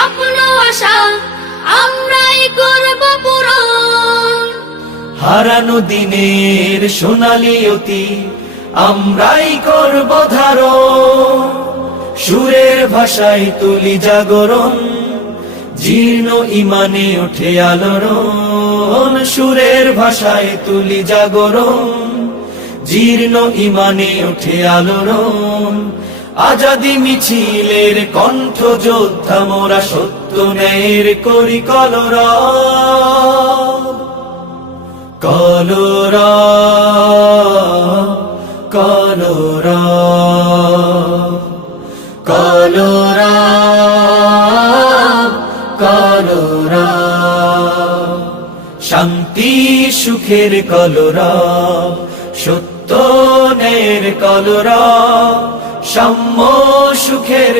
স্বপ্ন আশা আমরাই করব পূরণ। হারানো দিনের সোনালি অতি আমরাই করব ধারণ, সুরের ভাষায় তুলি জাগরণ, জীর্ণ ইমানে ওঠে আলোড়ন। সুরের ভাষায় তুলি জাগরণ, জীর্ণ ইমানে ওঠে আলোড়ন। আজাদি মিছিলের কণ্ঠ যোদ্ধা মোরা, সত্য ন্যায়ের করি কলরব। কলরব কলরব কলরব কলরব, শান্তি সুখের কলরব, সত্য ন্যায়ের কলরব, সাম্য সুখের